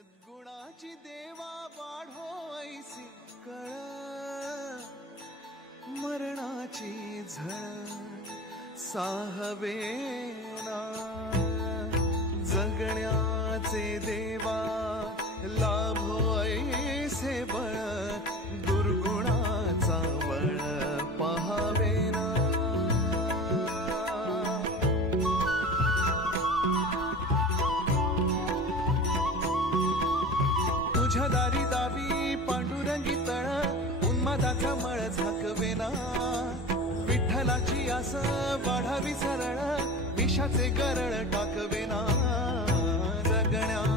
सद्गुणाची देवा वाढो ऐसी कळ, मरणाची झळ साहवेना, जगण्याचे देवा लाभो ऐसे बळ, दुर्गुणाचा बळ पहावेना। तुझ्या दारी दावी पांडुरंगी तळ, उन्मादाचा मळ झाकवेना, विठ्ठलाची आस वाढावी सरळ, विषाचे गरळ टाकवेना, जगण्या